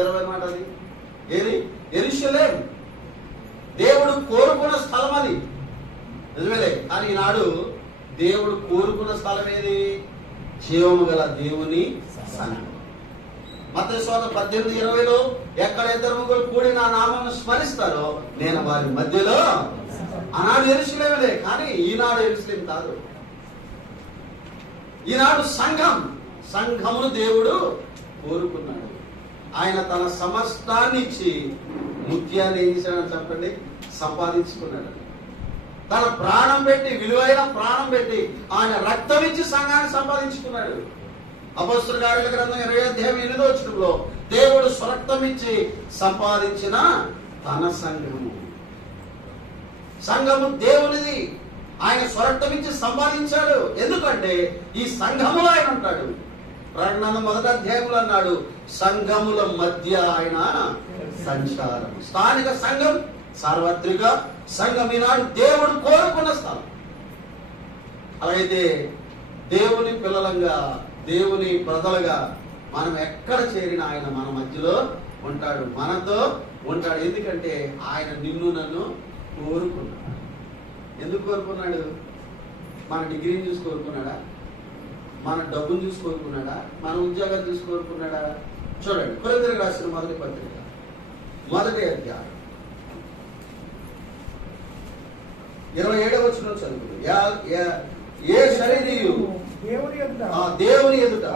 అర్థమైన మాట అది. ఏది? ఎరుషలేం. దేవుడు కోరుకున్న స్థలం అది. నిజమేలే. కానీ ఈనాడు దేవుడు కోరుకున్న స్థలం ఏది? జీవము గల దేవుని సంఘం మతేశ్వర పద్దెనిమిది ఇరవైలో ఎక్కడ ఇద్దరు ముగ్గురు కూడి నా నామను స్మరిస్తారో నేను వారి మధ్యలో ఆనాడు ఎరుసలేమలే కానీ ఈనాడు ఎరుసలేం కాదు. ఈనాడు సంఘం. సంఘమును దేవుడు కోరుకున్నాడు. ఆయన తన సమస్తాన్ని ఇచ్చి ముత్యాన్ని ఏం చేశాడని చెప్పండి? సంపాదించుకున్నాడు. తన ప్రాణం పెట్టి విలువైన ప్రాణం పెట్టి ఆయన రక్తం ఇచ్చి సంఘాన్ని సంపాదించుకున్నాడు. అపస్తుల కార్యాల గ్రంథం ఇరవై అధ్యాయం ఎనిమిదో వచ్చడంలో దేవుడు స్వరక్తం ఇచ్చి సంపాదించిన తన సంఘము. సంఘము దేవునిది. ఆయన స్వరక్తం ఇచ్చి సంపాదించాడు. ఎందుకంటే ఈ సంఘములో ఆయన ఉంటాడు. ప్రకటన మొదటి అధ్యాయంలో అన్నాడు. సంఘముల మధ్య ఆయన సంచారం. స్థానిక సంఘం సార్వత్రిక సంఘం ఈనాడు దేవుడు కోరుకున్న స్థలం. అలాగైతే దేవుని పిల్లలంగా దేవుని ప్రజలుగా మనం ఎక్కడ చేరిన ఆయన మన మధ్యలో ఉంటాడు మనతో ఉంటాడు. ఎందుకంటే ఆయన నిన్ను నన్ను కోరుకున్నాడు. ఎందుకు కోరుకున్నాడు? మన డిగ్రీని చూసి కోరుకున్నాడా? మన డబ్బును చూసి కోరుకున్నాడా మన ఉద్యోగం చూసి కోరుకున్నాడా చూడండి కొరింథీయులకు రాసిన మొదటి పత్రిక మొదటి అధ్యాయం. ఇరవై ఏడవ వచ్చిన చదువు ఏ శరీరీయు దేవుని ఎదుట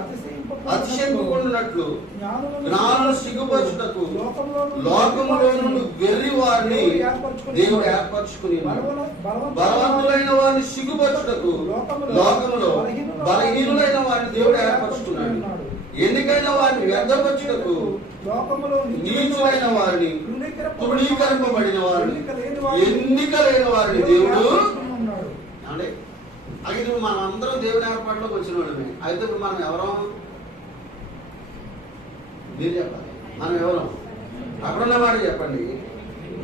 అతిశయింపుకున్నట్లు జ్ఞానులను సిగ్గుపరచుటకు లోకంలో నుండి వెర్రి వారిని దేవుడు ఏర్పరచుకుని బలవంతులైన వారిని సిగ్గుపరచుటకు బలహీనులైన వారిని దేవుడు ఏర్పరచుకున్నాడు. ఎన్నికైన వారిని వ్యర్థపరచుటకు నీచులైన వారిని తృణీకరింపబడిన వారిని ఎన్నిక లేని వారిని వారిని దేవుడు ఏర్పరచుకుని అయితే ఇప్పుడు మనం అందరం దేవుని ఏర్పాటులోకి వచ్చిన వాళ్ళమే. అయితే ఇప్పుడు మనం ఎవరం? మీరు చెప్పాలి. మనం ఎవరం? అక్కడున్న ఉన్నవాడు చెప్పండి.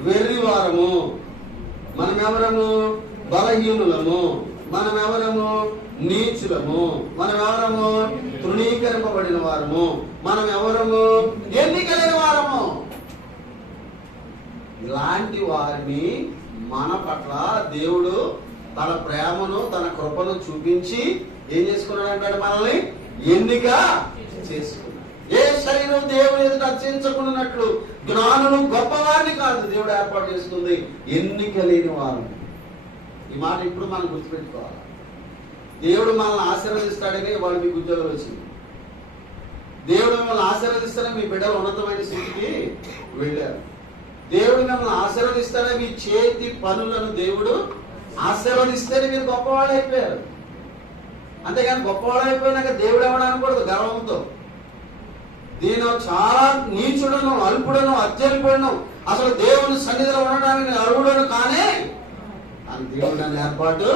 వెర్రి వారము. మనం ఎవరము బలహీనులము. మనం ఎవరము నీచులము. మనం ఎవరము తృణీకరింపబడిన వారము. మనం ఎవరము ఎన్నికలేని వారము. ఇలాంటి వారిని మన పట్ల దేవుడు తన ప్రేమను తన కృపను చూపించి ఏం చేసుకున్నాడు అంటాడు మనల్ని? ఎన్నిక చేసుకున్నాడు. ఏ శరీరం దేవుని ఎదుట అర్చించకున్నట్లు జ్ఞానులు గొప్పవారిని కాదు దేవుడు ఏర్పాటు చేస్తుంది ఎన్నిక లేని వారు. ఈ మాట ఇప్పుడు మనం గుర్తుపెట్టుకోవాలి? దేవుడు మనల్ని ఆశీర్వదిస్తాడని వాళ్ళు మీకు ఉద్యోగం వచ్చింది. దేవుడు మిమ్మల్ని ఆశీర్వదిస్తాడే మీ బిడ్డలు ఉన్నతమైన స్థితికి వెళ్ళారు. దేవుడు మిమ్మల్ని ఆశీర్వదిస్తాడని మీ చేతి పనులను దేవుడు ఆశీర్వదిస్తేనే మీరు గొప్పవాళ్ళు అయిపోయారు. అంతేగాని గొప్పవాళ్ళు అయిపోయినాక దేవుడు ఎవడు అనకూడదు? గర్వంతో. నేను చాలా నీచుడను అల్పుడను అత్యల్పుడను. అసలు దేవుని సన్నిధిలో ఉండడానికి నేను అర్హుడను దేవుడు నన్ను ఏర్పాటు